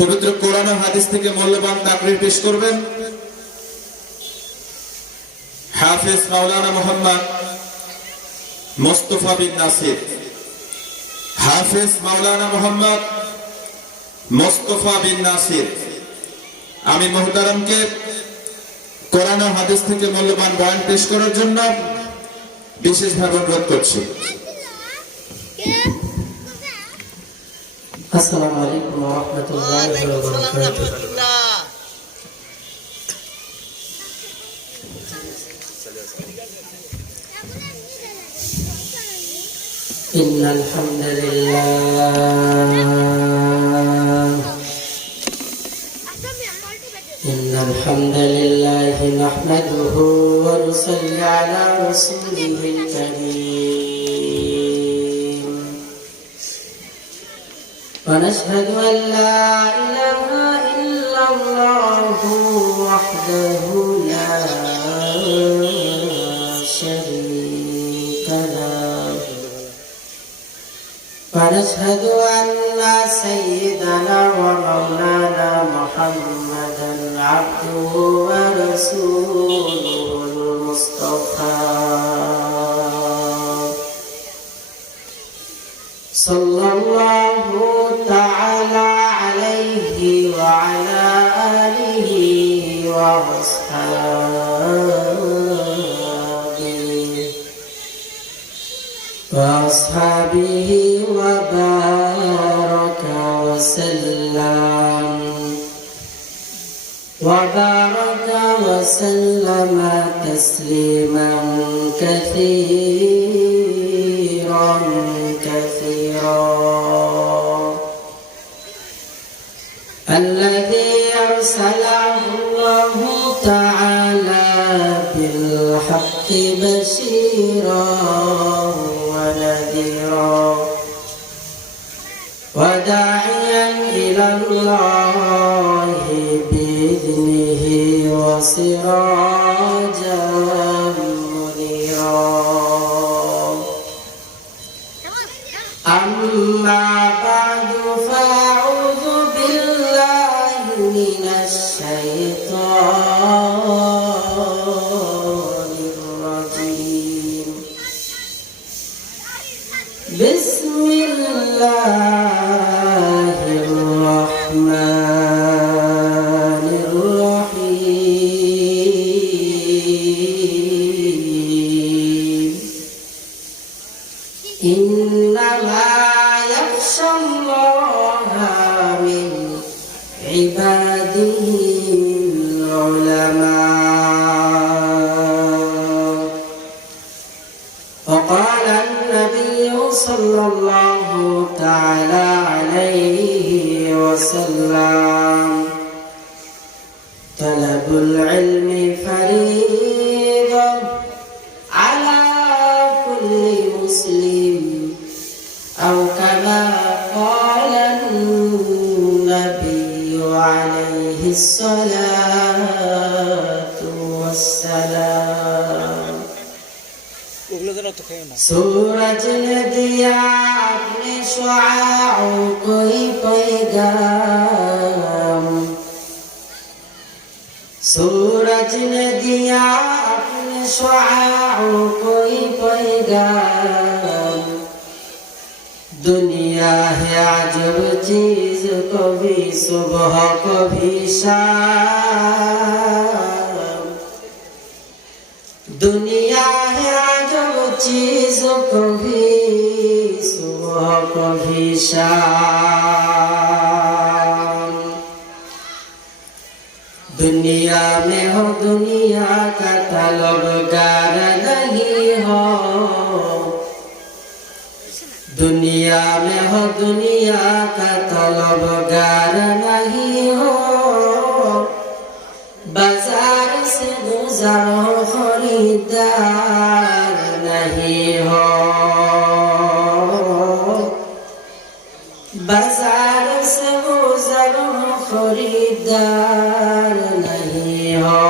পবিত্র কোরআন ও হাদিস থেকে মূল্যবান তাকরীর পেশ করবেন হাফেজ মাওলানা মোহাম্মদ মুস্তাফা বিন নাসির। হাফেজ মাওলানা মোহাম্মদ মুস্তাফা বিন নাসির। আমি মুহতারামকে কোরআন ও হাদিস থেকে মূল্যবান বয়ান পেশ করার জন্য বিশেষভাবে অনুরোধ করছি। আসসালামু আলাইকুম ওয়া রাহমাতুল্লাহি ওয়া বারাকাতুহু। ইন্নাল হামদালিল্লাহি নাহমাদুহু ওয়া নুসাল্লি আলা রাসূলিহিল কারীম। ونشهد أن لا إله إلا الله وحده لا شريك له ونشهد أن سيدنا ومولانا محمدا عبده ورسوله المصطفى صلى الله تعالى عليه وعلى آله وأصحابه وبارك وسلم تسليما كثيرا الذي أرسله الله تعالى بالحق بشيرا ونذيرا وداعيا إلى الله بإذنه وسراجا منيرا. أما بعد فأعوذ بالله من الشيطان الرجيم. بسم الله الرحمن الرحيم. إنما يخشى الله من عباده العلماء. وقال النبي صلى الله تعالى عليه وسلم طلب العلم فريضة على كل مسلم أو كما قال النبي عليه الصلاة والسلام. सूरज ने दिया अपने शुआओं को ही पैगाम. सूरज ने दिया अपने शुआओं को ही पैगाम. दुनिया है अजब चीज, कभी सुबह कभी शाम. दुनिया है अजब चीज, कभी सुबह कभी शाम. दुनिया में हो दुनिया का तलबगार नहीं हो. दुनिया में हो दुनिया का तलबगार नहीं हो. बाजार से गुजारो खरीदार नहीं हो. बाजार से गुजारो खरीदार नहीं हो.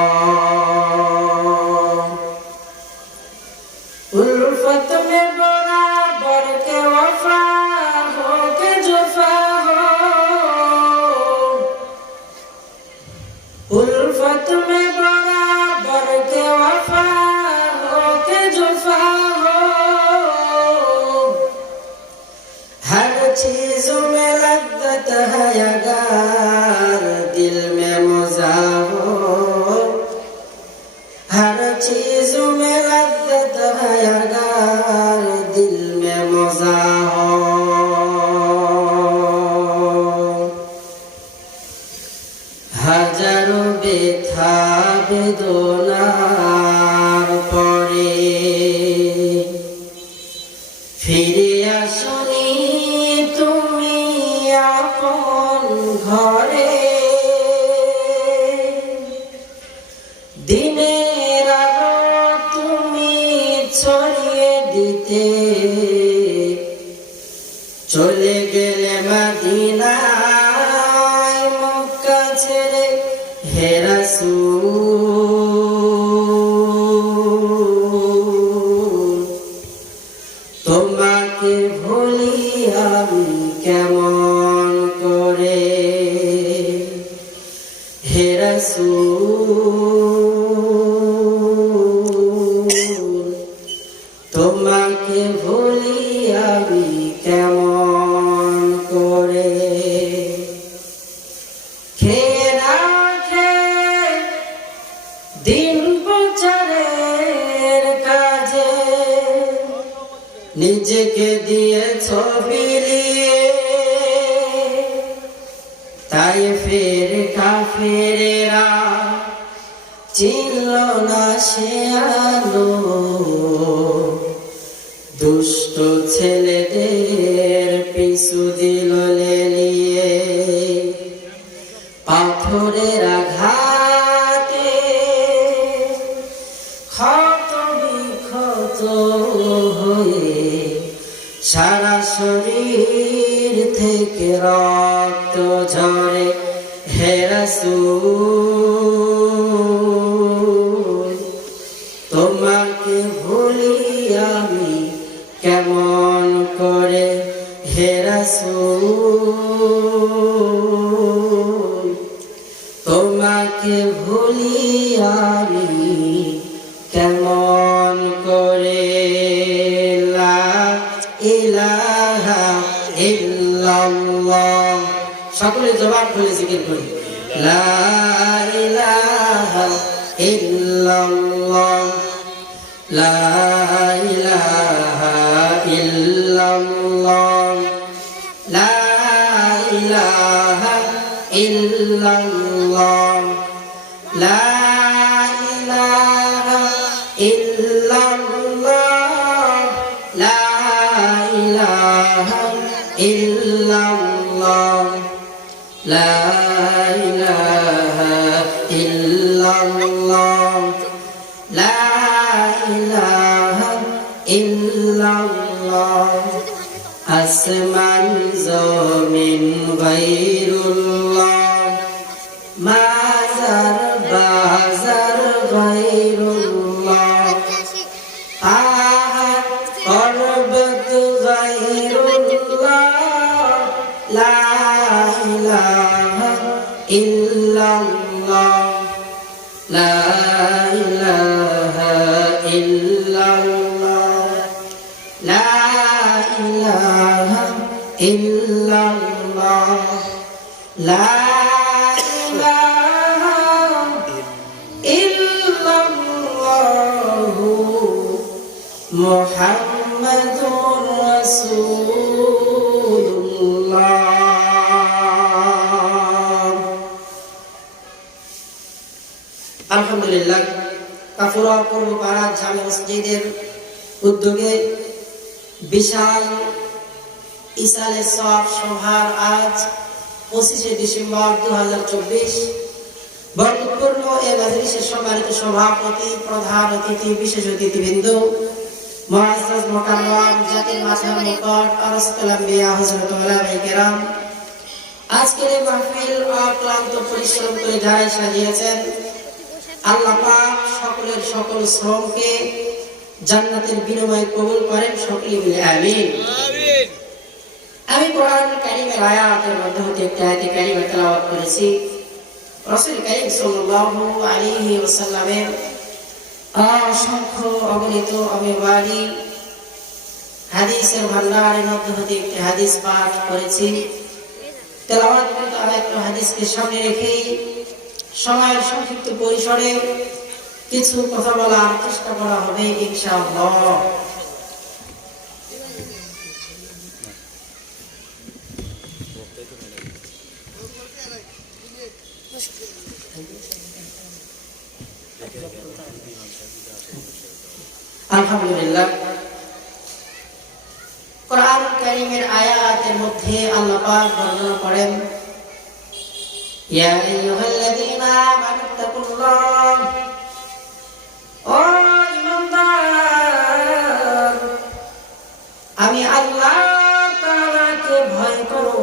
उल्फत में बराबर के वफा हो के जुफा हो. अगर दिल में मजा हो, हर चीज में लज्जत है अगर दिल में मजा हो। হাজারো ব্যথা বেদনার পরে ফিরে আসনি তুমি আপন ঘরে। দিনের আলো তুমি ছড়িয়ে দিতে চলে গেলে মদিনায় মক্কা ছেড়ে হে রাসূল। তোমাকে ভুলি আমি কেমন করে হে রাসূল। তোমাকে ভুলি আমি কেমন করে। খেয়ে না খেয়ে দিন প্রচারের কাজে নিজেকে দিয়েছ বিলিয়ে, তাই ফের কাফেরেরা চিনল না সে আলো। দুষ্ট ছেলেদের পিছু দিল লেলিয়ে, পাথরের আঘাতে ক্ষত বিক্ষত হয়ে সারা শরীর থেকে রক্ত ঝরে হে রাসূল। তোমাকে ভুলি আমি কেমন করে হে রাসূল। তোমাকে ভুলি আমি কেমন করে। লা ইলাহা ইল্লাল্লাহ, সকলে জবান খুলে জিকির করি। লা ইলাহা ইল্লাল্লাহ, লা ইলাহা ইল্লাল্লাহ, লা ইলাহা ইল্লাল্লাহ, লা ইলাহা ইল্লাল্লাহ, লা ইলাহা ইল্লাল্লাহ, লা ইলাহা ইল্লাল্লাহ, লা ইলাহা ইল্লাল্লাহ। আসমান জমিন গায়রুল্লাহ, মাজার বাজার গায়রুল্লাহ, পাহাড় পর্বত গায়রুল্লাহ, লা ইলাহা ইল্লাল্লাহ, লা ইলাহা ইল্লাল্লাহ, লা ইলাহা ইল্লাল্লাহ, লা ইলাহা ইল্লাল্লাহ, মুহাম্মাদুর রাসূলুল্লাহ। আলহামদুলিল্লাহ, কাফুরা পূর্বপাড়া জামে মসজিদের উদ্যোগে বিশাল ইসালে সব সভার আজ 25শে ডিসেম্বর 2024 বরকতপূর্ণ এই মজলিসের সম্মানিত সভাপতি, প্রধান অতিথি, বিশেষ অতিথিবৃন্দ, মুআজ্জাজ মুকাররম জাতির মাঝার নিকট আরসতুল আম্বিয়া হযরত উলামায়ে কেরাম, আজকের এই মাহফিল অক্লান্ত পরিশ্রম করে যারা সাজিয়েছেন, আল্লাহ পাক সকলের সকল শ্রমকে জান্নাতের বিনিময়ে কবুল করেন, সকলে বলে আমিন। আমি কোরআন কারীমের আয়াতের মধ্যে হতে একটি আয়াতে কারীমা তেলাওয়াত করেছি। রাসূল কারীম সাল্লাল্লাহু আলাইহি ওয়াসাল্লামের অসংখ্য অগণিত অমিবাড়ি হাদিসের ভান্ডারের মধ্যে হতে একটি হাদিস পাঠ করেছি। তেলাওয়াতকৃত আয়াত ও হাদিসকে সামনে রেখে সময়ের সংক্ষিপ্ত পরিসরে কিছু কথা বলার চেষ্টা করা হবে ইনশাআল্লাহ। আলহামদুলিল্লাহ, কোরআন কারীমের আয়াতের মধ্যে আল্লাহ পাক বর্ণনা করেন, ইয়া আইয়ুহাল্লাযীনা আমানু তাকুল্লাহ, ও ঈমানদার, আমি আল্লাহ তাআলাকে ভয় করো,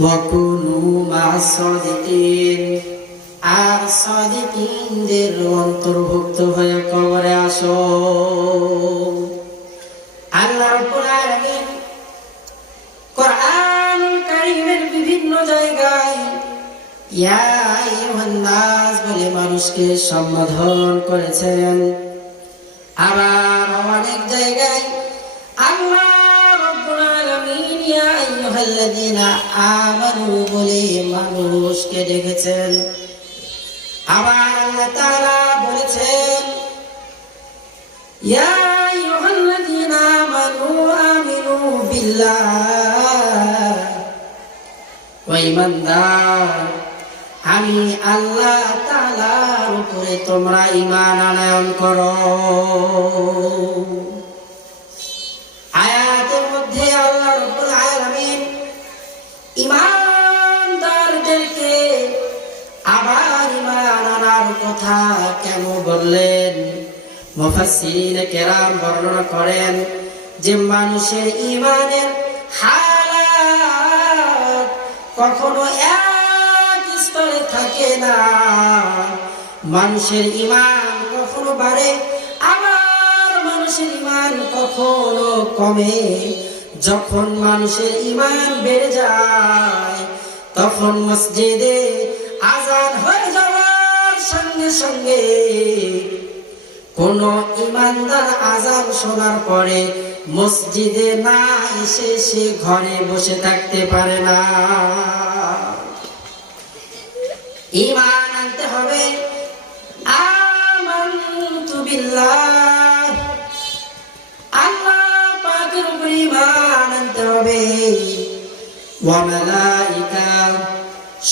ওয়া কুনু মা'আস সাদিকিন, আর সাদিকিনদের অন্তর্ভুক্ত হয়ে কবরে আসো। আল্লাহ রাব্বুল আলামিন কোরআন কারীমের বিভিন্ন জায়গায় ইয়া আইয়ুহান নাস বলে মানুষকে সম্বোধন করেছেন, আবার অনেক জায়গায় আল্লাহ রাব্বুল আলামিন ইয়া আইয়ুহাল্লাযীনা আমানু বলে মানুষকে ডেকেছেন। আবার আল্লাহ তাআলা বলেছেন, ইয়া আইয়ুহাল্লাযীনা আমানু আমিনু বিল্লাহ, ও ঈমানদার, আমি আল্লাহ তাআলার উপরে তোমরা ঈমান আনয়ন করো। আয়াতের মধ্যে আল্লাহ রাব্বুল আলামিন ঈমানদারদেরকে আবার ঈমান আনার কথা কেন বললেন? মুফাসসিরিনে কেরাম বর্ণনা করেন যে মানুষের ঈমানের হালাত কখনো এক স্তরে থাকে না, মানুষের ঈমান কখনো বাড়ে, আবার মানুষের ঈমান কখনো কমে। যখন মানুষের ঈমান বেড়ে যায় তখন মসজিদে আযান হয়ে যাওয়ার সঙ্গে সঙ্গে কোন ঈমানদার আযান শোনার পরে মসজিদে না এসে সে ঘরে বসে থাকতে পারে না। ঈমান আনতে হবে, আমানতু বিল্লাহ, আল্লাহ পাকের উপর ঈমান আনতে হবে, ওয়া মালাইকা,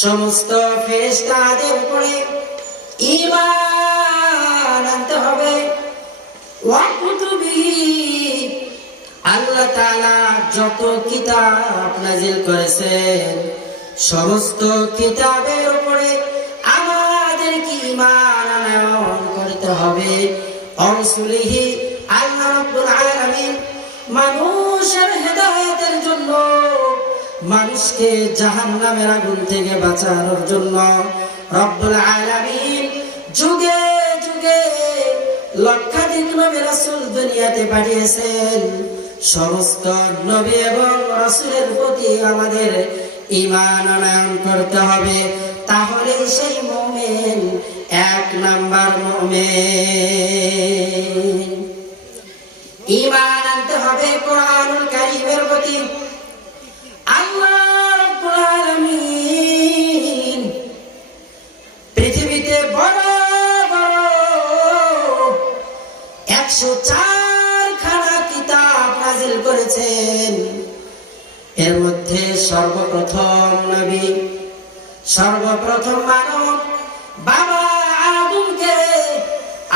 সমস্ত ফেরেশতাদের উপরে ঈমান আনতে হবে, ওয়া কুতুবিহি, আল্লাহ তাআলা যত কিতাব নাযিল করেছেন সমস্ত কিতাবের উপরে আমাদেরকে ঈমান আনয়ন করতে হবে। রাসূলিহি, আল্লাহ রাব্বুল আলামিন মানুষের হেদায়েতের জন্য, মানুষকে জাহান্নামের আগুন থেকে বাঁচানোর জন্য রব্বুল আলামিন যুগে যুগে লক্ষাধিক নবী রাসূল দুনিয়াতে পাঠিয়েছেন। সমস্ত নবী এবং রাসূলের প্রতি আমাদের ঈমান আনয়ন করতে হবে, তাহলে সেই মুমিন এক নাম্বার মুমিন। ঈমান আনতে হবে কোরআনুল কারীমের প্রতি। আল্লাহ রাব্বুল আলামিন পৃথিবীতে বড় বড় 104 খানা কিতাব নাযিল করেছেন। এর মধ্যে সর্বপ্রথম নবী, সর্বপ্রথম মানব বাবা আদমকে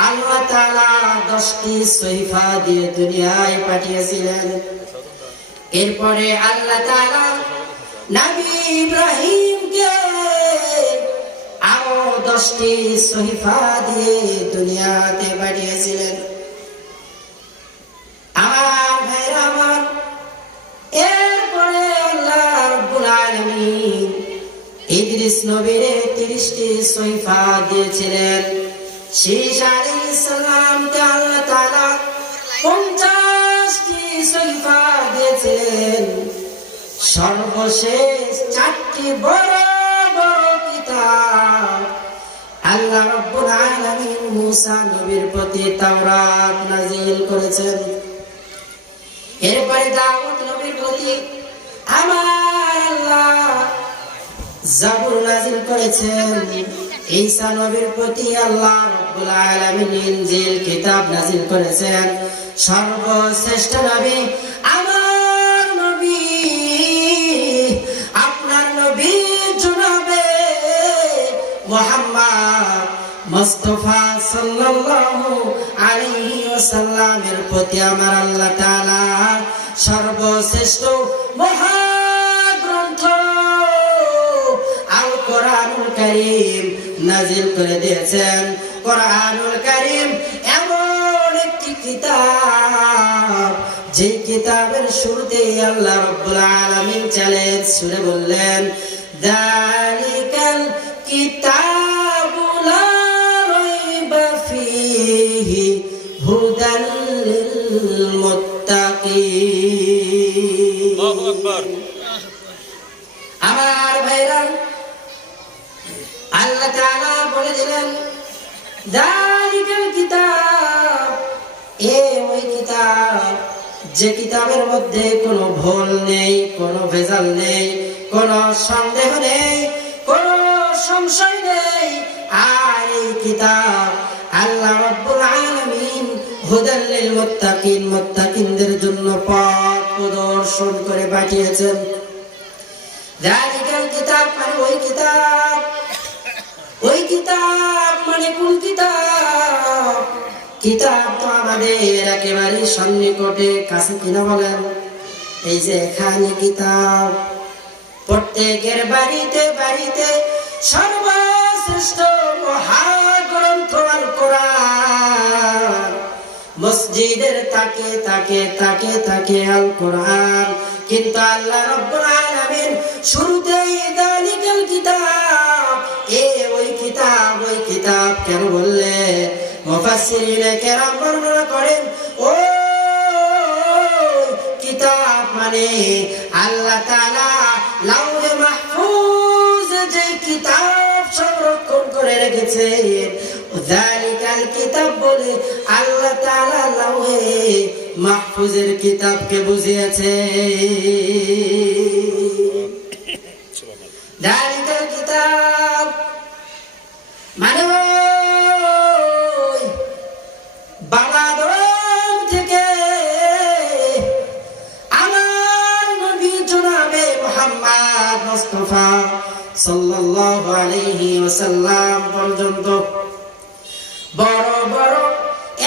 আল্লাহ তাআলা 10টি সহিফা দিয়ে দুনিয়ায় পাঠিয়েছিলেন। এরপরে আল্লাহ তাআলা নবী ইব্রাহিমকে আরো 10টি সহিফা দিয়ে দুনিয়াতে পাঠিয়েছিলেন। আমার ভাইরা আমার, এরপরে আল্লাহ রাব্বুল আলামিন ইদ্রিস নবীরে 30টি সহিফা দিয়েছিলেন। শীশ আলাইহিস সালামকে আল্লাহ তাআলা 50টি সহিফা দিয়েছিলেন। সর্বশেষ 4টি বড় বড় কিতাব আল্লাহ রাব্বুল আলামিন মুসা নবীর প্রতি তাওরাত নাযিল করেছেন। এরপরে দাউদ নবীর প্রতি আমার তাআলা জাবুর নাযিল করেছেন, ঈসা নবীর প্রতি আল্লাহ রাব্বুল আলামিন ইনজিল কিতাব নাযিল করেছেন। সর্বশ্রেষ্ঠ নবী আমার নবী, আপনার নবী জনাবে মুহাম্মদ মুস্তাফা সাল্লাল্লাহু আলাইহি ওয়াসাল্লামের প্রতি আমার আল্লাহ তাআলা সর্বশ্রেষ্ঠ মহাগ্রন্থ আল কোরআনুল কারীম নাযিল করে দিয়েছেন। কোরআনুল কারীম এমন একটি কিতাব, যে কিতাবের শুরুতে আল্লাহ রাব্বুল আলামিন চ্যালেঞ্জ সুরে বললেন, যালিকাল কিতাবু লা রাইবা ফীহি হুদাল লিল মুত্তাকিন। আল্লাহু আকবার। আমার ভাইরা, আল্লাহ তাআলা বলে দিলেন, যালিকাল কিতাব, ওই কিতাব যে কিতাবের মধ্যে কোনো ভুল নেই, কোনো ভেজাল নেই, কোনো সন্দেহ নেই, কোনো সংশয় নেই। আর এই কিতাব আল্লাহ রাব্বুল আলামিন হুদাল লিল মুত্তাকিন, মুত্তাকিনদের জন্য পথ প্রদর্শন করে পাঠিয়েছেন। যালিকাল কিতাব মানে ওই কিতাব। ওই কিতাব মানে কোন কিতাব? কিতাব তো আমাদের একেবারে সন্নিকটে, কাছে কিনা বলেন? এই যে এখানে কিতাব, প্রত্যেকের বাড়িতে বাড়িতে সর্বশ্রেষ্ঠ মহাগ্রন্থ আল কোরআন, মসজিদের তাকে তাকে তাকে তাকে আল কোরআন। কিন্তু আল্লাহ রাব্বুল আলামিন শুরুতেই যালিকাল কিতাব, ওই কিতাব, ওই কিতাব কেন বললে? মুফাসসিরিনে কেরাম বর্ণনা করেন, ও কিতাব মানে আল্লাহ তাআলা লাউহে মাহফুজ যে কিতাব সংরক্ষণ করে রেখেছেন, যালিকাল কিতাব বলে আল্লাহ তাআলা লাউহে মাহফুজের কিতাবকে বুঝিয়েছে। যালিকাল কিতাব মানে বাবা আদম থেকে আমার নবী জনাবে মুহাম্মদ মুস্তাফা সাল্লাল্লাহু আলাইহি ওয়াসাল্লাম পর্যন্ত বড় বড়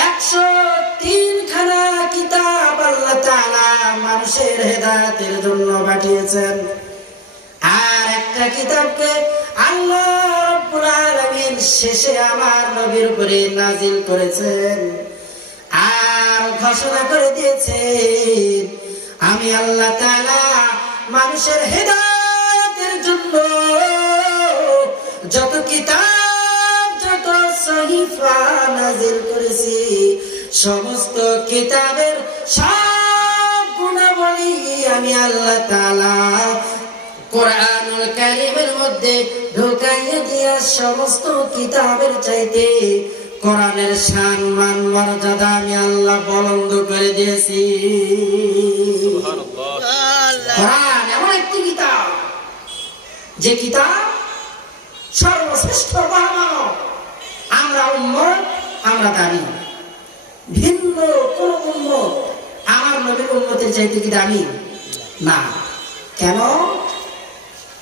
103 খানা কিতাব আল্লাহ তাআলা মানুষের হেদায়েতের জন্য পাঠিয়েছেন। আর একটা কিতাবকে আল্লাহ রাব্বুল আলামিন শেষে আমার নবীর উপরে নাযিল করেছেন, আর ঘোষণা করে দিয়েছেন, আমি আল্লাহ তাআলা মানুষের হেদায়েতের জন্য যত কিতাব, যত সহিফা নাযিল করেছি, সমস্ত কিতাবের সব গুণাবলী আমি আল্লাহ তাআলা কোরআনুল কারীমের মধ্যে ঢুকাইয়া দিয়া সমস্ত কিতাবের চাইতে কোরআনের শান মান মর্যাদা আমি আল্লাহ বুলন্দ করে দিয়েছি। সুবহানাল্লাহ। কোরআন এমন একটি কিতাব, যে কিতাব সর্বশ্রেষ্ঠ মহামানব। আমরা উম্মত, আমরা দামি। ভিন্ন কোন উম্মত আমার নবীর উম্মতের চাইতে কি দামি? না। কেন?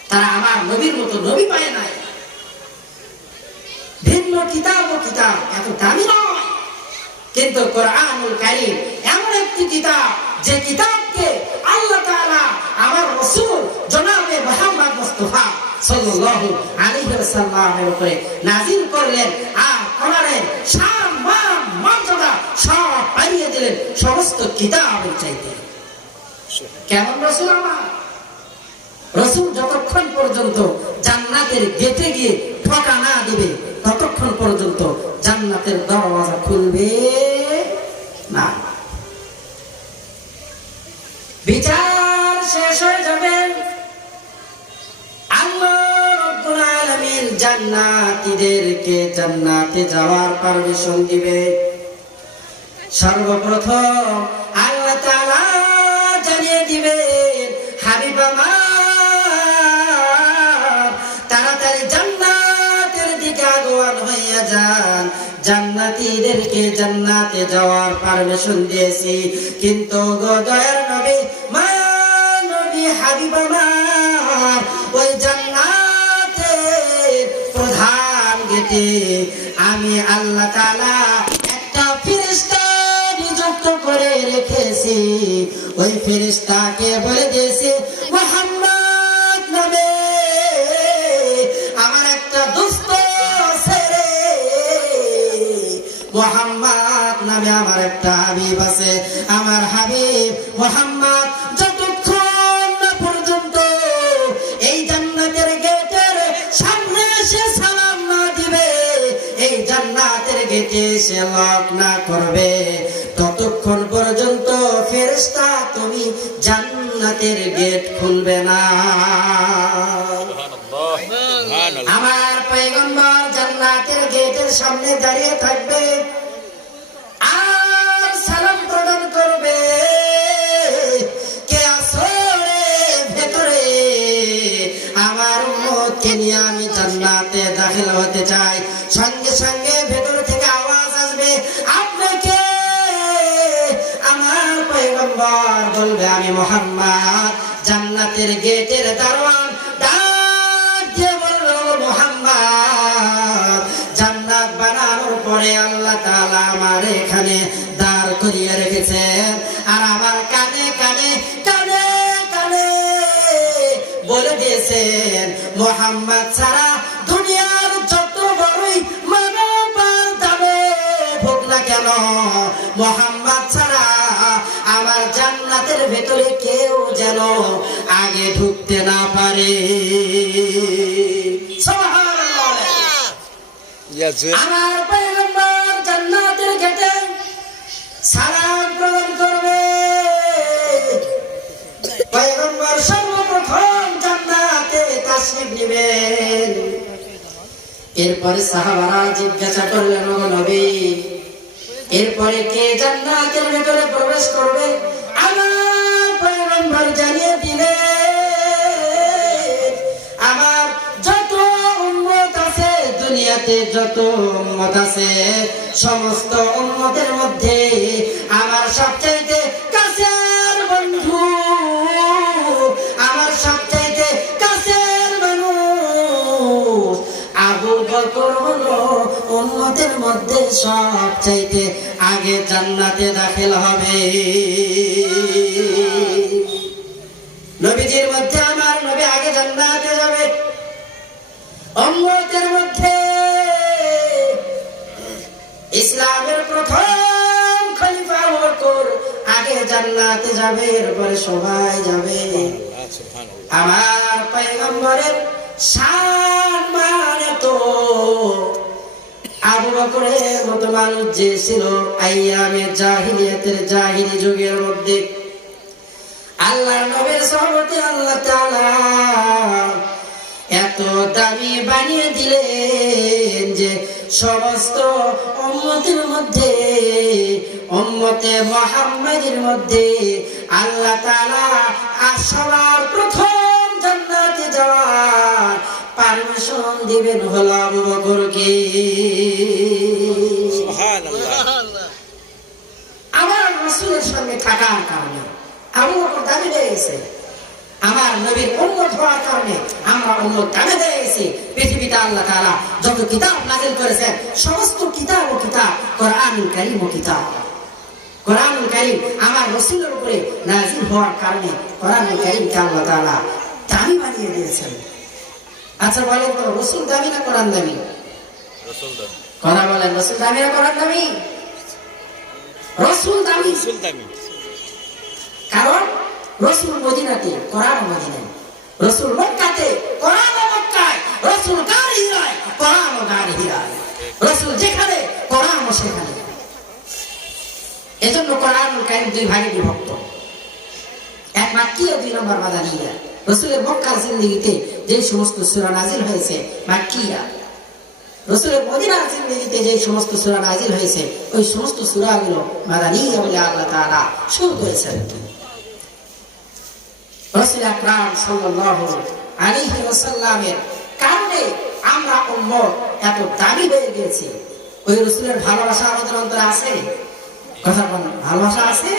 তারা আমার নবীর মতো নবী পায় নাই। ভিন্ন কিতাব ও কিতাব এত দামি নয়, কিন্তু কোরআনুল কারীম এমন একটি কিতাব, যে কিতাবকে আল্লাহ তাআলা আমার রাসূল জনাবে মুহাম্মদ মুস্তাফা সাল্লাল্লাহু আলাইহি ওয়াসাল্লামের উপরে নাযিল করলেন। আর কোরআনের শান মান মর্যাদা সব বাড়িয়ে দিলেন সমস্ত কিতাবের চাইতে। কেমন রাসূল আমার? রাসূল যতক্ষণ পর্যন্ত জান্নাতের গেটে গিয়ে ঠকা না দিবে, ততক্ষণ পর্যন্ত জান্নাতের দরওয়াজা খুলবে না। বিচার শেষ হয়ে যাবে, আল্লাহ রাব্বুল আলামিন জান্নাতীদেরকে জান্নাতে যাওয়ার পারমিশন দিবে। সর্বপ্রথম আল্লাহ তাআলা জানিয়ে দিবেন, হাবিব আমার যান, জান্নাতীদেরকে জান্নাতে যাওয়ার পারমিশন দিয়েছি। কিন্তু গো দয়ার নবী, মায়া নবী, হাবিব আমার, ওই জান্নাতের প্রধান গেটে আমি আল্লাহ তাআলা একটা ফেরেশতা নিযুক্ত করে রেখেছি। ওই ফেরেশতাকে বলে দিয়েছি, মুহাম্মদ নবী, আমার একটা দোস্ত আছে রে, মুহাম্মদ নামে আমার একটা হাবিব আছে। আমার হাবিব মুহাম্মদ যতক্ষণ না পর্যন্ত এই জান্নাতের গেটের সামনে এসে সালাম না দিবে, এই জান্নাতের গেটে সে লক না করবে, ততক্ষণ পর্যন্ত ফেরেশতা তুমি জান্নাতের গেট খুলবে না। আমার পয়গম্বর জান্নাতের গেটের সামনে দাঁড়িয়ে থাকবে আর সালাম প্রদান করবে, কে আছো রে ভেতরে, আমার উম্মতকে নিয়ে আমি জান্নাতে দাখিল হতে চাই। সঙ্গে সঙ্গে ভেতর থেকে আওয়াজ আসবে, আপনাকে? আমার পয়গম্বর বলবে, আমি মুহাম্মদ, জান্নাতের গেটের দারোয়ান। ডাক দিয়ে বলল, মুহাম্মদ, জান্নাত বানানোর পরে আল্লাহ তাআলা আমার এখানে দাঁড় করিয়ে রেখেছেন, আর আমার কানে কানে কানে কানে বলে দিয়েছেন, মুহাম্মদ ছাড়া দুনিয়ার যত বড়ই মানবার দামে হোক না কেন, মুহাম্মদ ছাড়া আমার জান্নাতের ভেতরে কেউ যেন আগে ঢুকতে না পারে। আমার পয়গম্বর জান্নাতের গেটে সালাম প্রদান করবে। পয়গম্বর সর্বপ্রথম জান্নাতে তাশরীফ নেবেন। এরপরে সাহাবারা জিজ্ঞাসা করলেন, ও নবী, এরপরে কে জান্নাতের ভেতরে প্রবেশ করবে? আমার পয়গম্বর জানিয়ে দিলেন, আমার যত উম্মত আছে, দুনিয়াতে যত উম্মত আছে, সমস্ত উম্মতের মধ্যে আমার সবচাইতে কাছের বন্ধু, আমার সবচাইতে কাছের মানুষ আবু বকর হলো উম্মতের মধ্যে সবচাইতে আগে জান্নাতে দাখিল হবে। নবীজির মধ্যে আমার নবী আগে জান্নাতে যাবে। উম্মতের মধ্যে ইসলামের প্রথম খলিফা আবু বকর আগে জান্নাতে যাবে, এরপরে সবাই যাবে। আমার পয়গম্বরের শান মান তো আবু বকরের মতো মানুষ যে ছিল আইয়ামে জাহিলিয়াতের জাহিলি যুগের মধ্যে, আল্লাহর নবীর সহবতে আল্লাহ তাআলা এত দামি বানিয়ে দিলেন যে সমস্ত উম্মতের মধ্যে, উম্মতে মুহাম্মাদের মধ্যে আল্লাহ তাআলা সবার প্রথম জান্নাতে যাওয়ার পারমিশন দিবেন হলো আবু বকরকে। সুবহানাল্লাহ। আমার রাসূলের সঙ্গে থাকার কারণে আবু বকর দাবি হয়ে গেছে, আমার নবীর উম্মত হওয়ার কারণে আমরা উম্মত দাবি হয়ে গেছি। পৃথিবীতে আল্লাহ তাআলা যত কিতাব নাযিল করেছেন, সমস্ত কিতাব ও কিতাব কোরআনুল কারীম ও কিতাব। কোরআনুল কারীম আমার রাসূলের উপরে নাযিল হওয়ার কারণে কোরআনুল কারীমকে আল্লাহ তাআলা দামি বানিয়ে দিয়েছেন। আচ্ছা বলেন তো, রাসূল দামি না কোরআন দামি? রাসূল দামি। কথা বলেন, রাসূল দামি না কোরআন দামি? রাসূল দামি। কারণ রাসূল মদিনাতে, কোরআন মদিনায়। রাসূল মক্কাতে, কোরআন মক্কায়। রাসূল গার হিরায়, কোরআন গার হিরায়। রাসূল যেখানে, কোরআন সেখানে। এজন্য কোরআনুল কারীম দুই ভাগে বিভক্ত, এক মাক্কি ও 2 নম্বর মাদানিয়া। রাসূলের মক্কার জিন্দেগিতে যে সমস্ত সূরা নাযিল হয়েছে মাক্কিয়া, রাসূলের মদিনার জিন্দেগিতে যে সমস্ত সূরা নাযিল হয়েছে ওই সমস্ত সূরাগুলো মাদানিয়া বলে আল্লাহ তাআলা শুরু করেছেন। রাসূল আকরাম সাল্লাল্লাহু আলাইহি ওয়াসাল্লামের কারণ কারণে আমরা উম্মত এত দামি হয়ে গেছি। ওই রাসূলের ভালোবাসা আমাদের অন্তরে আছে? কথা বলেন, ভালোবাসা আছে?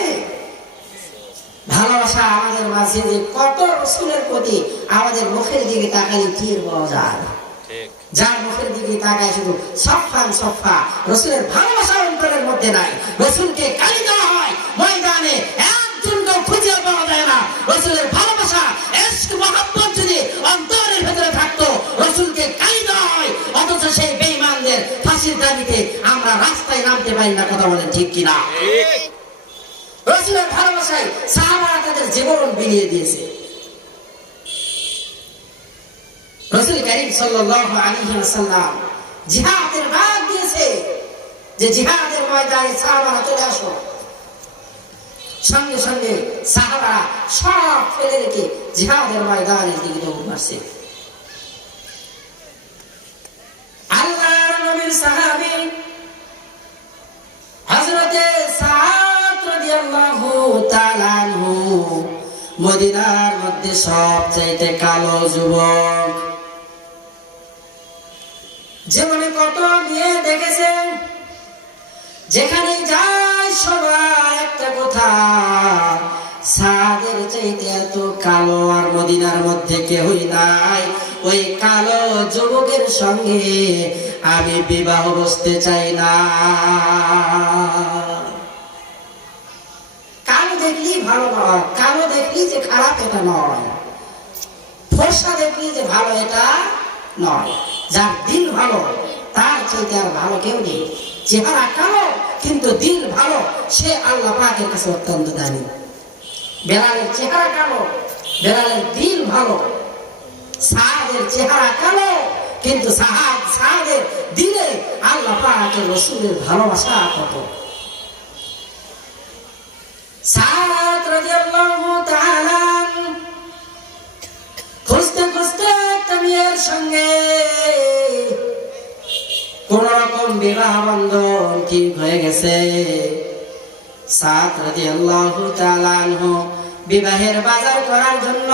ভালোবাসা আমাদের মাঝে যে কত রাসূলের প্রতি আমাদের মুখের দিকে তাকালে টের পাওয়া যায়। যার মুখের দিকে তাকায় শুধু সফা সফা, রাসূলের ভালোবাসা অন্তরের মধ্যে নাই। রাসূলকে গালি দেওয়া হয় ময়দানে, একজনকেও খুঁজে পাওয়া যায় না। রাসূলের ভালোবাসা ইশক মহব্বত যদি অন্তরের ভেতরে থাকতো, রাসূলকে গালি দেওয়া হয়, অথচ সেই বেঈমানদের ফাঁসির দাবিতে আমরা রাস্তায় নামতে পারি না। কথা বলেন ঠিক কিনা? রাসূলের ভালোবাসায় সাহাবারা তাদের জীবন বিলিয়ে দিয়েছে। রাসূল কারীম সাল্লাল্লাহু আলাইহি ওয়াসাল্লাম জিহাদের ডাক দিয়েছে যে জিহাদের ময়দানে সাহাবারা চলে আসো। সঙ্গে সঙ্গে সাহাবারা সব ফেলে রেখে জিহাদের ময়দানের দিকে দৌড় মারছে। আল্লাহর নবীর সাহাবী হযরতে সাদ রাদিয়াল্লাহু তাআলা আনহু মদিনার মধ্যে সবচাইতে কালো যুবক। জীবনে কত মেয়ে দেখেছেন, যেখানে যায় সবার একটা কথা, সাদের চাইতে এত কালো আর মদিনার মধ্যে কেউই নাই। ওই কালো যুবকের সঙ্গে আমি বিবাহ বসতে চাই না। কালো দেখলি ভালো নয়, কালো দেখলি যে খারাপ এটা নয়, ফর্সা দেখলি যে ভালো এটা নয়। যার দিল ভালো তার চাইতে আর ভালো কেউ নেই। চেহারা কালো কিন্তু দিল ভালো, সে আল্লাহ পাকের কাছে অত্যন্ত দামি। বেলালের চেহারা কালো, বেলালের দিল ভালো। সাদের চেহারা কালো কিন্তু সাদের দিলে আল্লাহ পাকের রাসূলের ভালোবাসা কত। সাদ রাদিয়াল্লাহু তাআলা খুঁজতে খুঁজতে একটা মেয়ের সঙ্গে কোন রকম বিবাহ বন্ধন ঠিক হয়ে গেছে। সাদ রাদিয়াল্লাহু তাআলা আনহু বিবাহের বাজার করার জন্য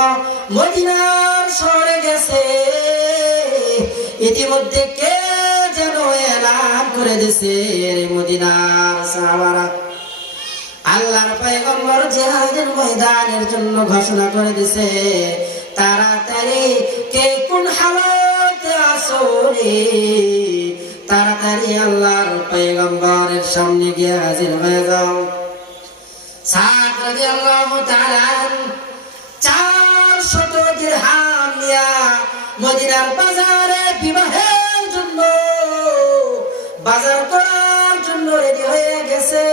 মদিনার শহরে গেছে। ইতিমধ্যে কে যেন এলান করে দিয়েছে, মদিনার সাহাবারা আল্লাহর পয়গম্বর জিহাদের ময়দানের জন্য ঘোষণা করে দিয়েছে, তাড়াতাড়ি কে কোন হালতে আছো রে, তাড়াতাড়ি আল্লাহর পয়গম্বরের সামনে গিয়ে হাজির হয়ে যাও। সাদ রাদিয়াল্লাহু তাআলা 400 দিরহাম নিয়া মদিনার বাজারে বিবাহের জন্য বাজার করার জন্য রেডি হয়ে গেছে।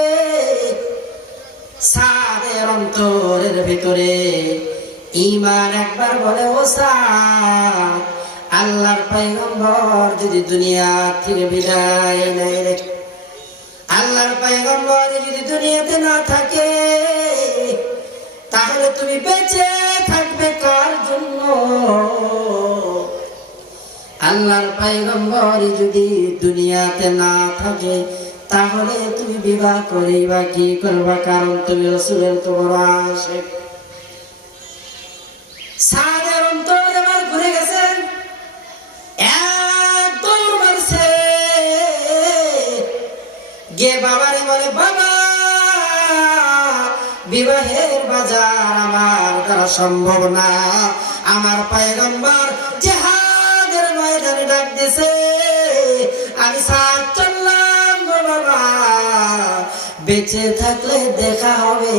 সাদের অন্তরের ভিতরে ঈমান একবার বলে, ও সাদ, আল্লাহর পয়গম্বর যদি দুনিয়া থেকে বিদায় নেয় রে, আল্লাহর পয়গম্বর যদি দুনিয়াতে না থাকে, তাহলে তুমি বেঁচে থাকবে কার জন্য? আল্লাহর পয়গম্বর যদি দুনিয়াতে না থাকে, তাহলে তুমি বিবাহ করিবা কি করবা? কারণ তুমি রাসূলের তোমার আশিক। সাদের অন্তর এবার ঘুরে গেছে, এক দৌড় মারছে গিয়ে বাবারে বলে, বাবা, বিবাহের বাজার আমার দ্বারা সম্ভব না, আমার পয়গম্বর জিহাদের ময়দানে ডাক দিয়েছে, আমি সাথ চললাম গো বাবা, বেঁচে থাকলে দেখা হবে,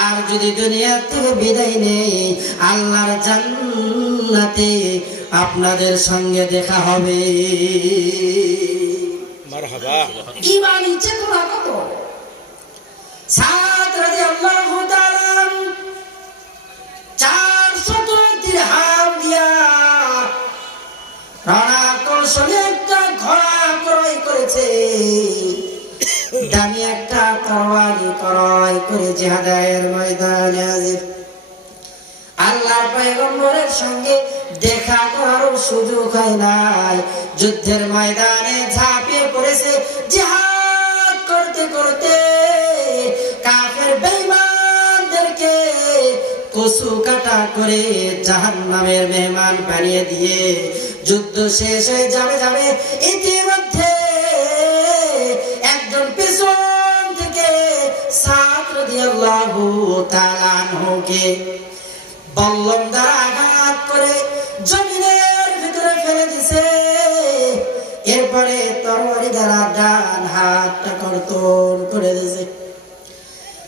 আর যদি দুনিয়া থেকে বিদায় নেই আল্লাহর জান্নাতে আপনাদের সঙ্গে দেখা হবে। মারহাবা। ঈমানি চেতনা কত! সাদ রাদিয়াল্লাহু তাআলা 400 দিরহাম দিয়া রানা কৌশলে একটা ঘোড়া ক্রয় করেছে, দামি একটা তরবারি ক্রয় করে জিহাদের ময়দানে হাজির। আল্লাহর পয়গম্বরের সঙ্গে দেখা করার সুযোগ হয় নাই, যুদ্ধের ময়দানে ঝাঁপিয়ে পড়েছে। জিহাদ করতে করতে কাফের বেঈমানদেরকে কচু কাটা করে জাহান্নামের মেহমান বানিয়ে দিয়ে যুদ্ধ শেষ হয়ে যাবে ইতিমধ্যে একজন পেছন থেকে সাদ রাদিয়াল্লাহু তাআলা আনহুকে বল্লম দ্বারা আঘাত করে জমিনের ভিতরে ফেলে দিছে। এরপরে তরবারি দ্বারা ডান হাতটা কর্তন করে দিয়েছে।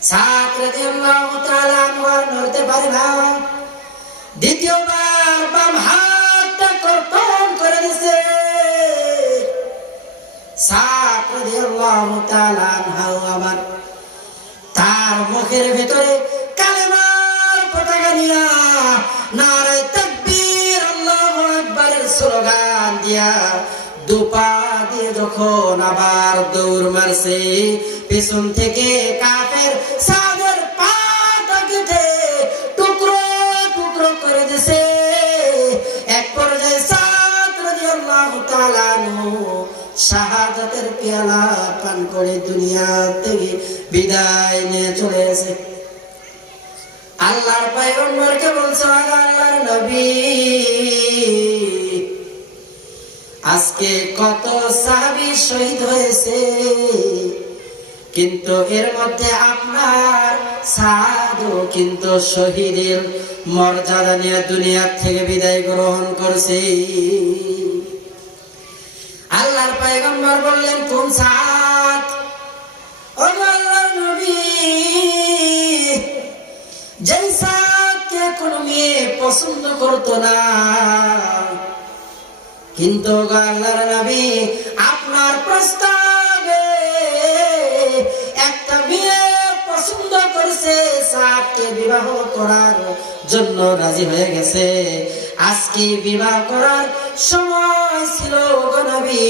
সাদ রাদিয়াল্লাহু তাআলা আর নড়তে পারে না। দ্বিতীয়বার বাম হাতটা কর্তন করে দিয়েছে। সাদ রাদিয়াল্লাহু তাআলা আবার তার মুখের ভিতরে কালেমার পতাকা নিয়া নারায়ে তাকবীর আল্লাহু আকবারের স্লোগান দিয়া দুপা দিয়ে যখন আবার দৌড় মারছে, পেছন থেকে কাফের সাদের পাটা কেটে টুকরো টুকরো করে দিয়েছে। এক পর্যায়ে সাদ রাদিয়াল্লাহু তাআলা আনহু শাহাদাতের পেয়ালা পান করে দুনিয়া থেকে বিদায় নিয়ে চলে গেছে। আল্লাহর পয়গম্বরকে বলছে, আল্লাহর নবী, আজকে কত সাহাবী শহীদ হয়েছে, কিন্তু এর মধ্যে আপনার সাদও কিন্তু শহীদের মর্যাদা নিয়ে দুনিয়া থেকে বিদায় গ্রহণ করছে। আল্লাহর পয়গম্বর বললেন, কোন সাদ? ও আল্লাহর নবী, যে সাদকে কোনো মেয়ে পছন্দ করতো না, কিন্তু আল্লাহর নবী আপনার প্রস্তাবে একটা মেয়ে পছন্দ করেছে, সাদকে বিবাহ করার জন্য রাজি হয়ে গেছে। আজকে বিবাহ করার সময় ছিল গো নবী,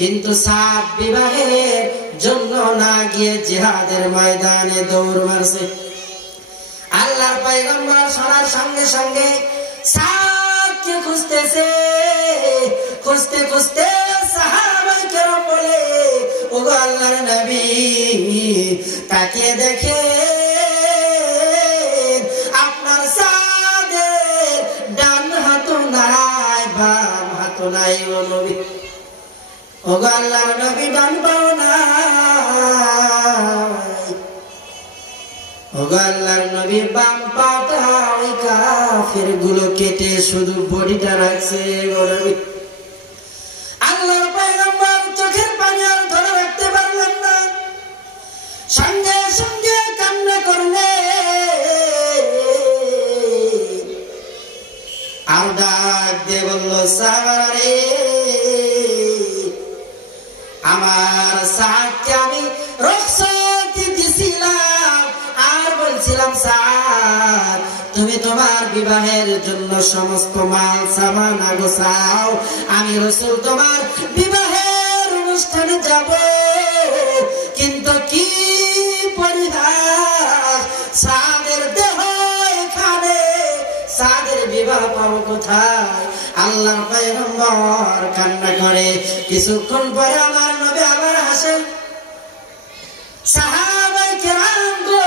কিন্তু সাদ বিবাহের জন্য না গিয়ে জিহাদের ময়দানে দৌড় মারছে। আল্লাহর পয়গম্বর শোনার সঙ্গে সঙ্গে সাদকে খুঁজতেছে। খুঁজতে খুঁজতে সাহাবায়ে কেরাম বলে, ওগো আল্লাহর নবী, তাকিয়ে দেখে আপনার সাদের ডান হাত নাই, বাম হাত নাই। ও নবী, ওগো আল্লাহর নবী, ডান পাও নাই। ওগো আল্লাহর নবী, বাম পাটা ওই কাফের গুলো কেটে শুধু বডিটা রাখছে। গো নবী, আল্লাহর পয়গম্বর চোখের পানি আর ধরে রাখতে পারলেন না, সঙ্গে সঙ্গে কান্না করলে আর ডাক দিয়ে বলল, সাহাবারে, আমার সাদকে আমি রুখসত দিছিলাম আর বলছিলাম, সাদ তুমি তোমার বিবাহের জন্য সমস্ত মাল সামান গোছাও, আমি রাসূল তোমার বিবাহের অনুষ্ঠানে যাব। কিন্তু কি পরিহাস, সাদের দেহ এখানে, সাদের বিবাহ পাবো কোথায়? আল্লাহর পয়গম্বর কান্না করে। কিছুক্ষণ পরে আমার নবী আবার হাসেন। সাহাবায়ে কেরাম গো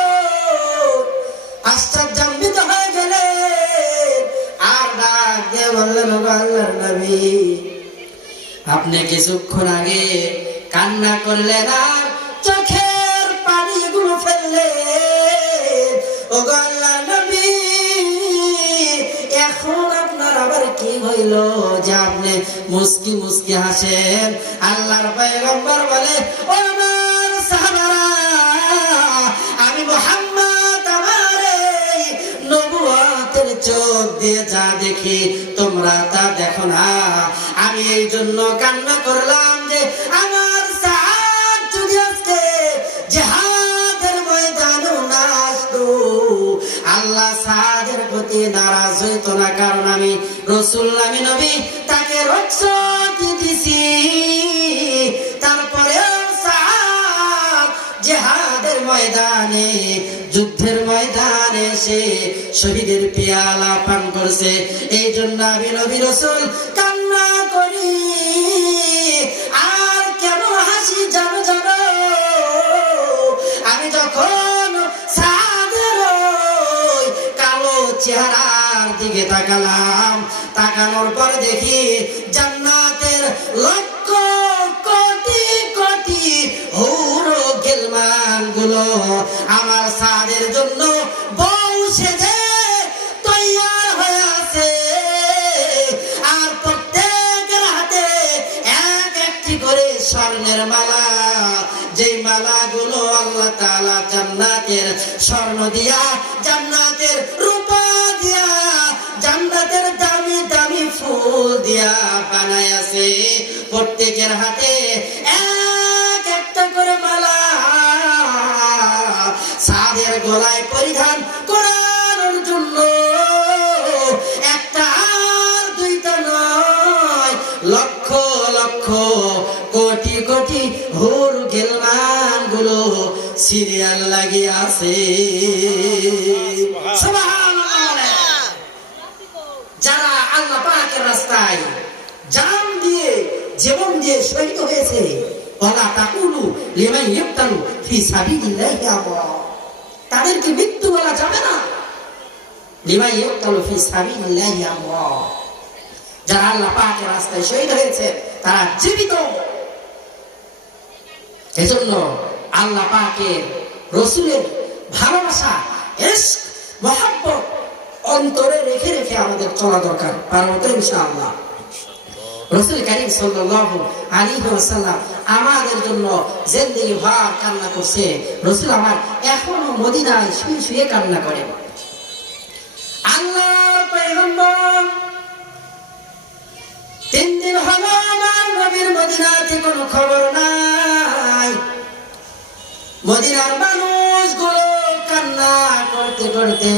আশ্চর্যান্বিত হয়ে গেলেন, আর ডাক দিয়ে বললেন, ওগো আল্লাহর নবী, আপনি কিছুক্ষণ আগে কান্না করলেন আর চোখের পানিগুলো ফেললেন। ওগো আল্লাহর নবী, এখন আপনার আবার কি হইল যে আপনি মুস্কি মুস্কি হাসেন? আল্লাহর পয়গম্বর বলে, ও আমার সাহাবারা, আমি মুহাম্মদ আমার এই নবুয়তের চোখ দিয়ে যা দেখি তোমরা তা দেখো না। আমি এই জন্য কান্না করলাম যে আমার সাদ যদি আজকে জিহাদের ময়দানে না আসতো, আল্লাহ সাদের প্রতি নারাজ হইতো না, কারণ আমি রাসূল, আমি নবী, তাকে রুখসত দিছি। তারপরে সাদ জিহাদের ময়দানে, যুদ্ধের ময়দানে সে শহীদের পেয়ালা পান করছে। এই জন্য আমি নবী রাসূল কান্না করি আর কেন হাসি জানো জানো? আমি যখন সাদের তাকালাম, তাকানোর পর দেখি জান্নাতের লক্ষ কোটি কোটি হুর ও গিলমান গুলো আমার সাদের জন্য বউ সেজে তৈয়ার হয়ে আছে। আর প্রত্যেকের হাতে এক একটি করে স্বর্ণের মালা, যেই মালাগুলো আল্লাহ তাআলা জান্নাতের স্বর্ণ দিয়া, জান্নাতের রূপা দিয়া, জান্নাতের দামি দামি ফুল দিয়া বানাইছে। প্রত্যেকের হাতে এক একটা করে মালা সাদের গলায় পরিধান করার জন্য। একটা আর দুইটা নয়, লক্ষ লক্ষ কোটি কোটি হুর গিলমান গুলো সিরিয়াল লাগিয়ে আছে। সুবহানাল্লাহ। যারা আল্লাহ পাকের রাস্তায় জান দিয়ে জীবন দিয়ে শহীদ হয়েছে, ওয়ালা তাকুলু লিমান ইয়ুক্তালু ফি সাবিলিল্লাহি আমওয়াত, তাদেরকে মৃত্যু বলা যাবে না। লিমান ইয়ুক্তালু ফি সাবিলিল্লাহি আমওয়াত, যারা আল্লাহ পাকের রাস্তায় শহীদ হয়েছে তারা জীবিত। এজন্য আল্লাহ পাকের রাসূলের ভালোবাসা, ইশক, মহব্বত অন্তরে রেখে রেখে আমাদের চলা দরকার। পারবো তো ইনশাআল্লাহ। রাসূল কারীম সাল্লাল্লাহু আলাইহি ওয়াসাল্লাম আমাদের জন্য জিন্দেগি ভর কান্না করছে। রাসূল আমার এখনো মদিনায় শুয়ে শুয়ে কান্না করেন। আল্লাহর পয়গম্বর 3 দিন হলো আমার নবীর মদিনাতে কোনো খবর নাই। মদিনার মানুষগুলো কান্না করতে করতে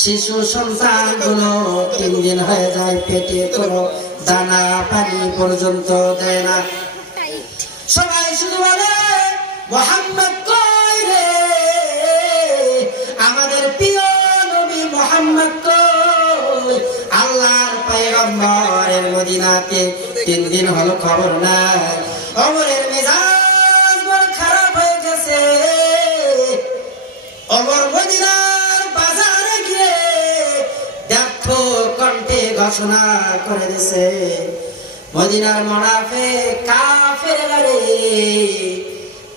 শিশু সন্তানগুলো 3 দিন হয়ে যায়, পেটে কোনো দানা পানি পর্যন্ত দেয় না। সবাই শুধু বলে মুহাম্মদ কই রে, আমাদের প্রিয় নবী মুহাম্মদ কই। আল্লাহর পয়গম্বরের মদিনাতে 3 দিন হলো খবর নাই। ওমরের মেজাজ বড় খারাপ হয়ে গেছে। ওমর মদিনার বাজারে গিয়ে দেখো কণ্ঠে ঘোষণা করে দিয়েছে, মদিনার মুনাফিক কাফেররা রে,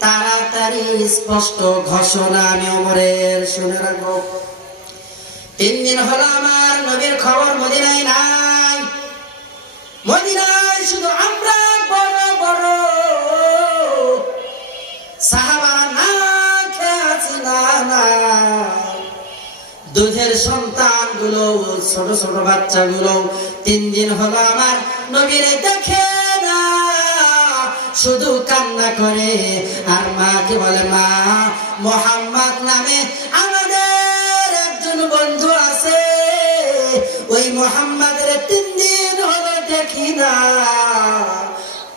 তাড়াতাড়ি স্পষ্ট ঘোষণা আমি ওমরের শুনে রাখো। 3 দিন হলো আমার নবীর খবর মদিনায় নাই। মদিনায় শুধু আমরা বড় বড় সাহাবারা না খেয়ে আছি, না দুধের সন্তান গুলো, ছোট ছোট বাচ্চা গুলো 3 দিন হলো আমার নবীরে দেখে না, শুধু কান্না করে। আর মাকে বলে, মা মুহাম্মদ নামে আমাদের একজন বন্ধু আছে, ওই মুহাম্মাদের 3 দিন হলো দেখি না।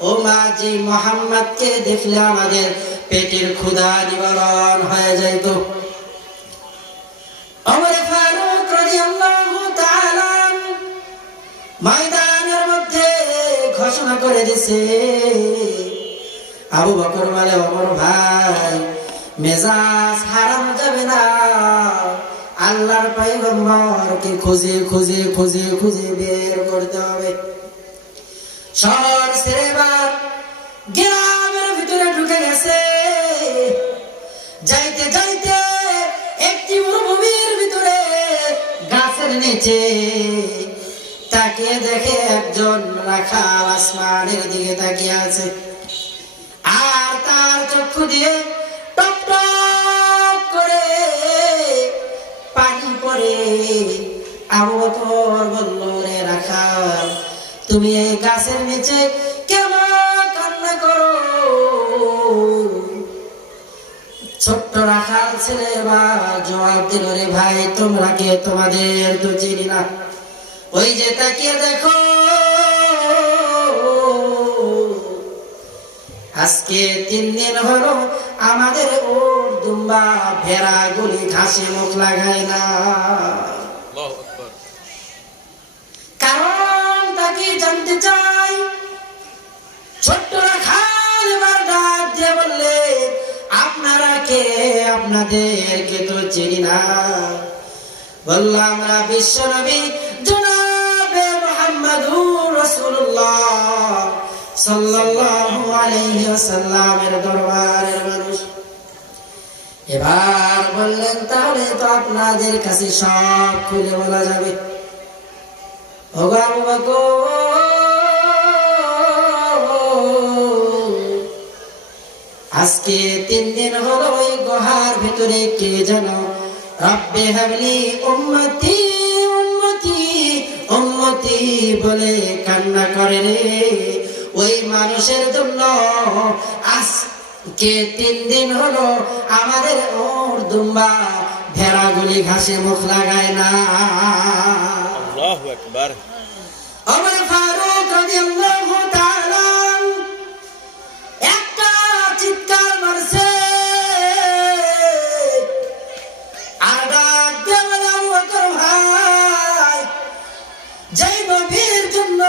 ও মা, যে মুহাম্মদকে দেখলে আমাদের পেটের ক্ষুধা নিবারণ হয়ে যাইত। ওমর ফারুক রাদিয়াল্লাহু তাআলা ময়দানের মধ্যে ঘোষণা করে দিয়েছে, আবু বকর বলে, ওমর ভাই মেজাজ হারানো যাবে না, আল্লাহর পয়গম্বরকে খুঁজে খুঁজে খুঁজে খুঁজে বের করতে হবে। শহর ছেড়ে এবার গ্রামের ভিতরে ঢুকে গেছে। যাইতে যাইতে একটি মরুভূমির ভিতরে গাছের নিচে তাকিয়ে দেখে একজন রাখাল আসমানের দিকে তাকিয়ে আছে, আর তার চক্ষু দিয়ে টপ টপ করে পানি পড়ে। আবু বকর বলল, রে রাখাল, তুমি এই গাছের নিচে কেন কান্না করো? ছোট্ট রাখাল ছেলে বা জবাব দিল, রে ভাই তোমরা কে, তোমাদের তো চিনি না, ওই যে তাকিয়ে দেখো, আজকে 3 দিন হলো আমাদের ওর দুম্বা ভেড়া গুলি ঘাসে মুখ লাগায় না। কারণ তাকে জানতে চাই। ছোট্ট রাখাল এবার ডাক দিয়ে বললে, আপনারা কে? আপনাদেরকে তো চিনি না। বললাম আমরা বিশ্ব নবী জনাবে মুহাম্মদুর রাসূলুল্লাহ সাল্লাল্লাহু আলাইহি ওয়াসাল্লামের দরবারের মানুষ। এবার বললেন তাহলে তো আপনাদের কাছে সব খুলে বলা যাবে। ওগো আবু বকর, আজকে 3 দিন হলো ওই গুহার ভিতরে কে যেন রব্বে হাবলি উম্মতি উম্মতি উম্মতি বলে কান্না করে রে। ওই মানুষের জন্য আজকে 3 দিন হলো আমাদের ওর দুম্বা ভেড়াগুলি ঘাসে মুখ লাগায় না। আল্লাহু আকবার। ওমর ফারুক রাদিয়াল্লাহু তাআলা একটা চিৎকার মারছে, আর ডাক দিয়ে বলে, আবু বকর ভাই, যেই নবীর জন্য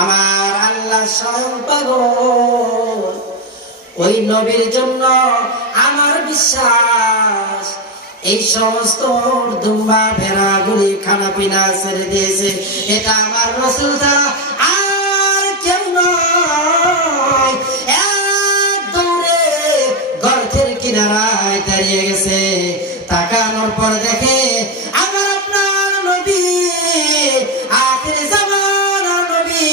আমার আল্লাহ স্বয়ং পাগল, ওই নবীর জন্য আমার বিশ্বাস এই সমস্ত দুম্বা ভেড়াগুলি খানা পিনা ছেড়ে দিয়েছে। এটা আমার রাসূল ছাড়া আর কেউ নয়। এক দৌড়ে গর্তের কিনারায় দাঁড়িয়ে গেছে। তাকানোর পর দেখে আমার আপনার নবী, আখির জামানার নবী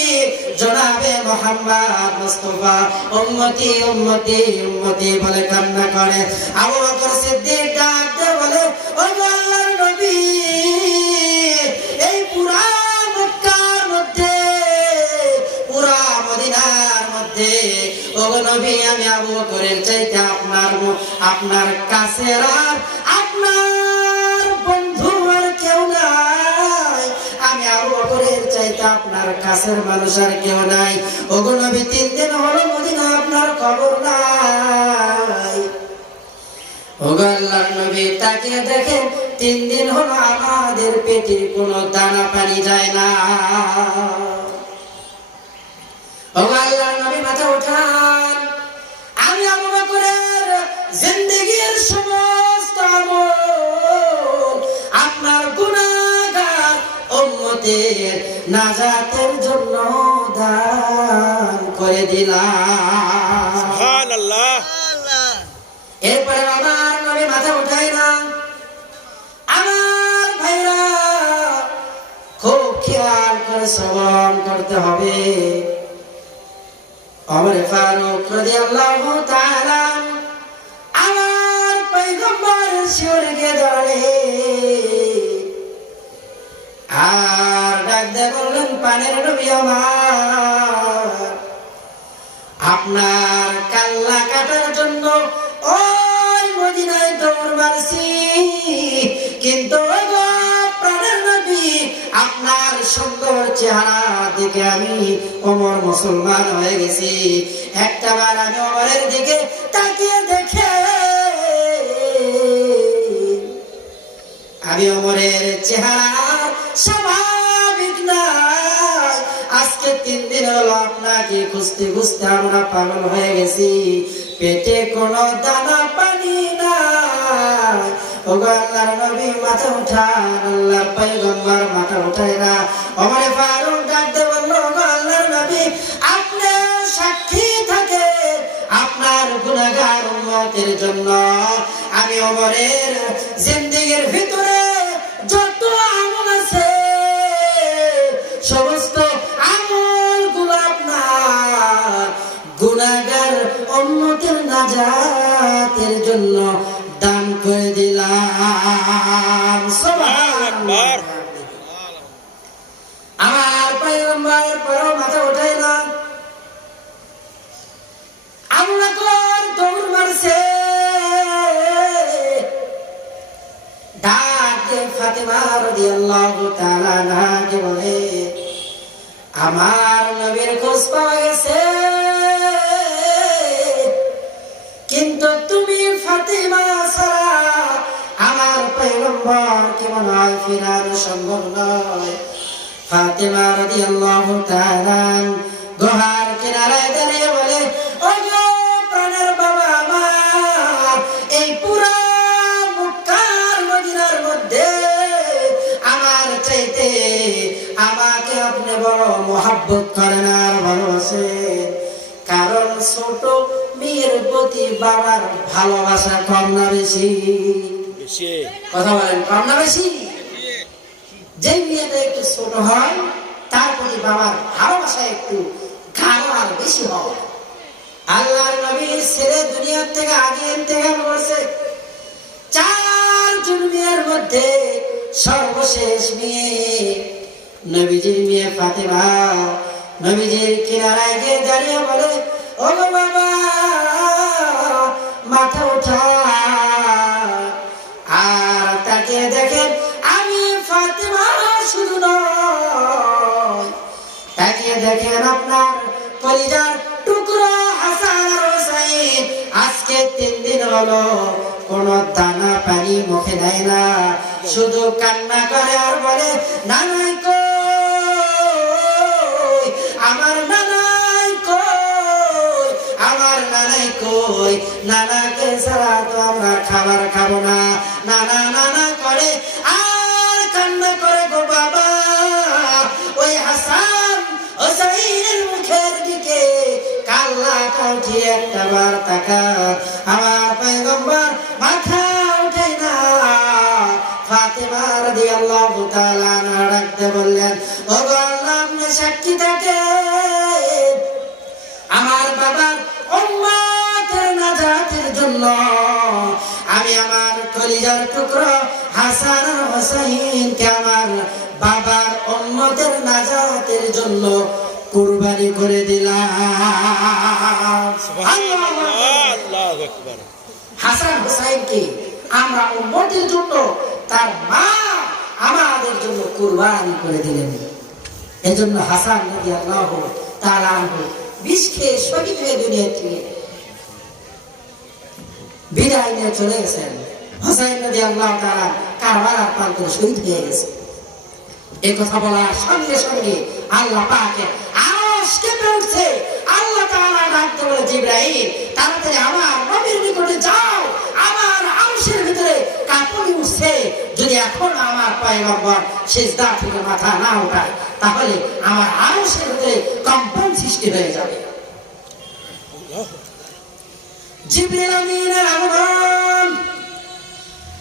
জনাবে মুহাম্মদ মুস্তাফা উম্মতি উম্মতি উম্মতি বলে কান্না করে। আবু বকর সিদ্দিক ডাক দিয়ে বলে, ও আল্লাহর নবী, এই পুরা মক্কার মধ্যে, পুরা মদিনার মধ্যে, ও নবী, আমি আবু বকরের চাইতে আপনার কাছে আর আপনার বন্ধু আর কেউ নাই। আমি আবু বকরের চাইতে আপনার কাছের মানুষ আর কেউ নাই। ওগো নবী, 3 দিন হলো মদিনা আপনার খবর নাই। ওগো আল্লাহর নবী, তাকে দেখেন 3 দিন হলো আমাদের পেটের কোনো দানা পানি যায় না। ওগো আল্লাহর নবী, মাথা উঠান। আমি আবু বকরের জিন্দেগীর সমস্ত আমল আপনার গুনাহগার উম্মতের নাজাতের জন্য দান করে দিলাম। সুবহানাল্লাহ। এরপরে আমার নবী মাথা উঠাই না। আমার ভাইরা, খুব খেয়াল করে শ্রবণ করতে হবে। ওমর ফারুক রাদিয়াল্লাহু তাআলা আমার পয়গম্বর শিরকে ধরে আর ডাক দিয়ে বললেন, পানের নবী আমার, আপনার কাল্লা কাটার জন্য ওই মদিনায় দৌড় মারছি, কিন্তু প্রাণের নবী আপনার সুন্দর চেহারা দেখে আমি ওমর মুসলমান হয়ে গেছি। একটাবার আমি ওমরের দিকে তাকিয়ে দেখে আমি ওমরের চেহারা স্বাভাবিক নাই। আজকে 3 দিন হলো আপনাকে খুঁজতে খুঁজতে আমরা পাগল হয়ে গেছি। পেটে কোনো দানা পানি নাই। ওগো আল্লাহর নবী, মাথা উঠান। আল্লাহর পয়গম্বর মাথা উঠায় না। ওমর ফারুক ডাক দিয়ে বলল, ওগো আল্লাহর নবী, আপনি সাক্ষী থাকে আপনার গুনাহগার উম্মতের জন্য আমি ওমরের জিন্দেগীর ভিতরে যত আমল আছে সমস্ত আমলগুলো আপনার গুনাহগার উম্মতের নাজাতের জন্য দান করে দিলাম। সুবহানাল্লাহ। আমার পয়গম্বর পরও মাথা উঠায় না। আবু বকর দৌড় মারছে। ডাকে ফাতেমা রাদিয়াল্লাহু তাআলা আনহাকে বলে, আমার নবীর খোঁজ পাওয়া গেছে, কিন্তু তুমি ফাতেমা ছাড়া আমার পয়গম্বর কেমন হয় ফিরানো সম্ভব নয়। ফাতেমা রাদিয়াল্লাহু তাআলা গুহার কিনারায় দাঁড়িয়ে বলে, ওগো প্রাণের বাবা আমার, এই পুরা মক্কা আমাকে আপনি বড় মোহাব্বত করেন আর ভালোবাসেন, কারণ ছোট মেয়ের প্রতি বাবার ভালোবাসা কম না বেশি? বেশি। কথা বলেন, কম না বেশি? যে মেয়েটা একটু ছোট হয় তার প্রতি বাবার ভালোবাসা একটু গাঢ় আর বেশি হয়। আল্লাহর নবীর ছেলে দুনিয়া থেকে আগে ইন্তেকাল করেছে। 4 জন মেয়ের মধ্যে সর্বশেষ মেয়ে নবীজির মেয়ে ফাতেমা নবীজির কিনারায় গিয়ে দাঁড়িয়ে বলে, ও গো বাবা, মাথা ওঠা। আর তাকে দেখেন আমি ফাতেমা শুধু নয়, তাকে দেখেন আপনার কলিজার টুকরো হাসান আর হোসেন আজকে 3 দিন হলো কোন দানা পানি মুখে দেয় না, শুধু কান্না করে আর বলে, নানাই কই, আমার নানাই কই, আমার নানাই কই, নানাকে ছাড়া তো আমরা খাবার খাবো না। নানা নানা করে আর কান্না করে গো বাবা। ওই হাসান হোসেনের মুখের দিকে কাল্লা উঠিয়ে একটা বার তাকান, আমার পয়গম্বর মাথা উঠে না। ফাতেমা রাদিয়াল্লাহু তাআলা আনহা ডাকতে বললেন, ও গো আল্লাহ, আপনি সাক্ষী থাকেন আমার বাবার উম্মতের নাজাতের জন্য আমি আমার কলিজার টুকরো হাসান আর হোসেনকে আমার বাবার উম্মতের নাজাতের জন্য কুরবানি করে দিলাম। আল্লাহু আকবার। হাসান হোসেনকে আমরা উম্মতের জন্য, তার মা আমাদের জন্য কুরবানি করে দিলেন। এজন্য হাসান রাদিয়াল্লাহু তাআলা আনহু বিষ খেয়ে শহীদ হয়ে দুনিয়া থেকে বিদায় নিয়ে চলে গেছেন। হোসেন রাদিয়াল্লাহু তাআলা কারবালার প্রান্তরে শহীদ হয়ে গেছে। এই কথা বলার সঙ্গে সঙ্গে আল্লাহ পাকের আরশ কেঁপে উঠছে। আল্লাহ তাআলা ডাকতে বলে, জিবরাইল তাড়াতাড়ি আমার নবীর নিকটে যাও, আমার আরশের ভিতরে কাঁপুনি উঠছে। যদি এখন আমার পয়গম্বর সিজদা থেকে মাথা না উঠায় তাহলে আমার আরশের ভিতরে কম্পন সৃষ্টি হয়ে যাবে। জিবরিল আমিনের আগমন,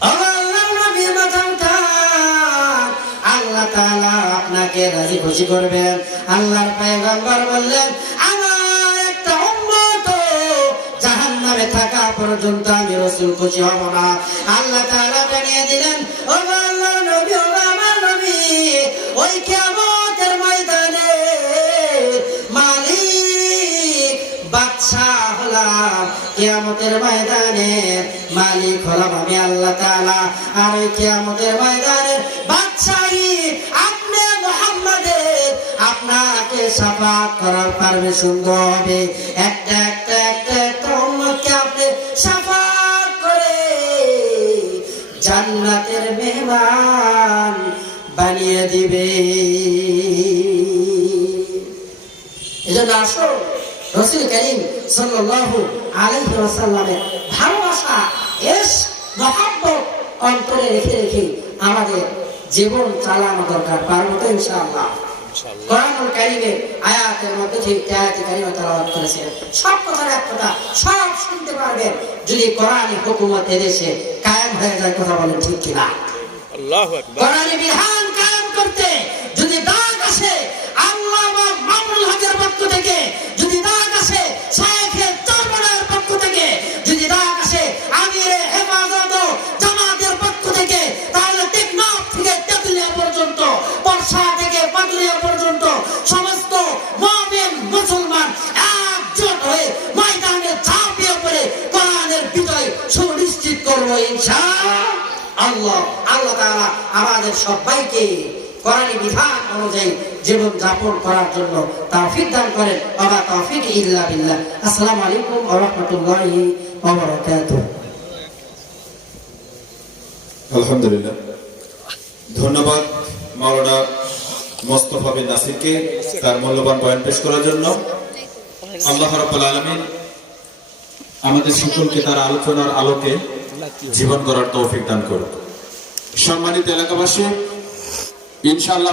আল্লাহর নবীর মাথা উঠান, আল্লাহ তাআলা আপনাকে রাজি খুশি করবেন। আল্লাহর পয়গম্বর বললেন, আমার একটা উম্মত জাহান্নামে থাকা পর্যন্ত আমি রাসূল খুশি হব না। আল্লাহ তাআলা জানিয়ে দিলেন, ও আল্লাহর নবী, ও আমার নবী, ওই কিয়ামতের ময়দানে মালিক বাদশা হলাম, কিয়ামতের ময়দানে মালিক হলাম আমি আল্লাহ তাআলা। আর ওই কিয়ামতের ময়দানে বাদশাহী আপনি মুহাম্মাদের, আপনাকে শাফাআত করার পারমিশন দেওয়া হবে। একটা একটা একটা একটা উম্মতকে আপনি শাফাআত করে জান্নাতের মেহমান বানিয়ে দিবে। এজন্য আসো রাসূল করিম সাল্লাল্লাহু আলাইহি ওয়াসাল্লামের ভালোবাসা, ইশক, মহব্বত অন্তরে রেখে রেখে আমাদের জীবন চালানো দরকার। পারবো তো ইনশাআল্লাহ? কোরআনুল কারীমের আয়াতের মধ্যে যে আয়াতে কারীমা তেলাওয়াত করেছেন, সব কথার এক কথা সব শুনতে পারবেন যদি কোরআনী হুকুমত এদেশে কায়েম হয়ে যায়। কথা বলেন ঠিক কিনা? আল্লাহু আকবার। কোরআনী বিধান কায়েম করতে যদি ডাক আসে আল্লাহ বা মামুনুল হকের পক্ষ থেকে, যদি ডাক আসে শায়েখে চরমনার পক্ষ থেকে, যদি ডাক আসে আমিরে হেফাজত জামাতের পক্ষ থেকে, তাহলে টেকনাফ থেকে তেতুলিয়া পর্যন্ত, বর্ষা থেকে পাগলিয়া পর্যন্ত সমস্ত মুমিন মুসলমান একজোট হয়ে ময়দানে ঝাঁপিয়ে পড়ে কোরআনের বিজয় সুনিশ্চিত করবো ইনশাআল্লাহ। আল্লাহ তাআলা আমাদের সবাইকে কোরআনী বিধান অনুযায়ী জীবন যাপন করার জন্য তৌফিক দান করেন। ওয়া তৌফিক ইল্লা বিল্লাহ। আসসালামু আলাইকুম ওয়া রাহমাতুল্লাহি ওয়া বারাকাতুহু। আলহামদুলিল্লাহ, ধন্যবাদ মাওলানা মোস্তফা বিন নাসিরকে তার মূল্যবান বয়ান পেশ করার জন্য। আল্লাহ রাব্বুল আলামিন আমাদের সকলকে তার আলোচনার আলোকে জীবন করার তৌফিক দান করুন। সম্মানিত এলাকাবাসী, ইনশাআল্লাহ